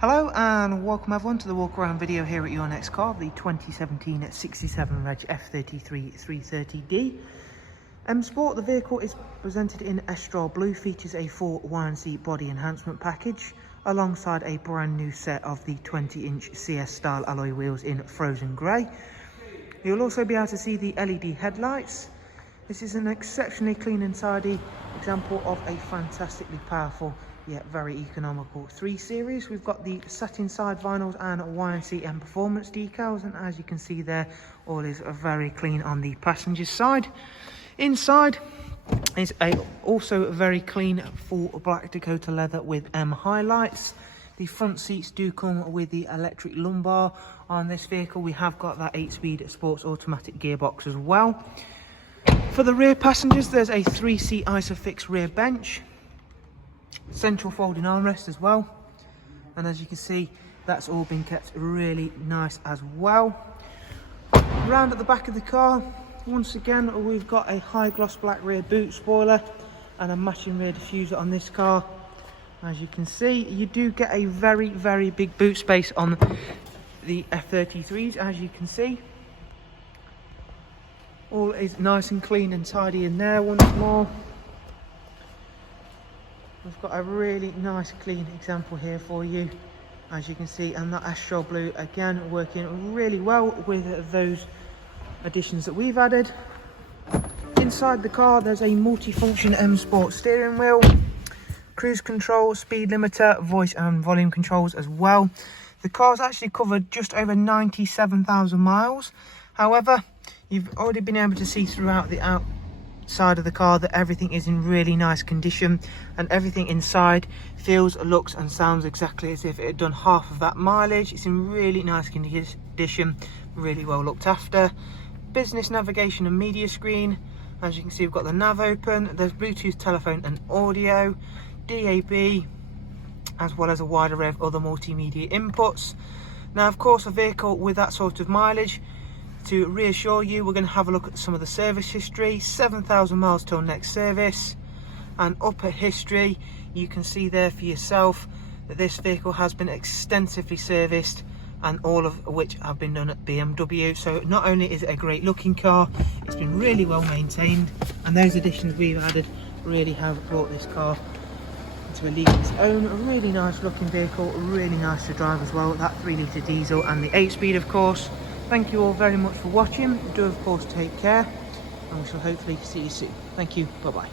Hello and welcome everyone to the walk around video here at your next car, the 2017 67 Reg F33 330D. Sport, the vehicle is presented in Estral Blue, features a full YNC body enhancement package alongside a brand new set of the 20-inch CS style alloy wheels in frozen grey. You'll also be able to see the LED headlights. This is an exceptionally clean and tidy example of a fantastically powerful yet very economical 3 Series. We've got the satin side vinyls and YNC Mperformance decals, and as you can see there, all is very clean on the passenger side. Inside is also very clean full black Dakota leather with M highlights. The front seats do come with the electric lumbar. On this vehicle we have got that 8-speed sports automatic gearbox as well. For the rear passengers, there's a 3-seat Isofix rear bench, central folding armrest as well, and as you can see, that's all been kept really nice as well. Round at the back of the car, once again we've got a high gloss black rear boot spoiler and a matching rear diffuser on this car. As you can see, you do get a very big boot space on the F33s. As you can see, all is nice and clean and tidy in there. Once more, we've got a really nice clean example here for you, as you can see, and that Astral Blue again working really well with those additions that we've added. Inside the car there's a multi-function M Sport steering wheel, cruise control, speed limiter, voice and volume controls as well. The car's actually covered just over 97,000 miles. However, you've already been able to see throughout the outside of the car that everything is in really nice condition, and everything inside feels, looks and sounds exactly as if it had done half of that mileage. It's in really nice condition, really well looked after. Business navigation and media screen. As you can see, we've got the nav open, there's Bluetooth, telephone and audio, DAB, as well as a wide array of other multimedia inputs. Now of course, a vehicle with that sort of mileage, to reassure you, we're going to have a look at some of the service history. 7,000 miles till next service, and upper history, you can see there for yourself that this vehicle has been extensively serviced, and all of which have been done at BMW. So not only is it a great looking car, it's been really well maintained, and those additions we've added really have brought this car into a league of its own. A really nice looking vehicle, really nice to drive as well. That 3-litre diesel and the 8-speed of course. Thank you all very much for watching. Do of course take care, and we shall hopefully see you soon. Thank you, bye bye.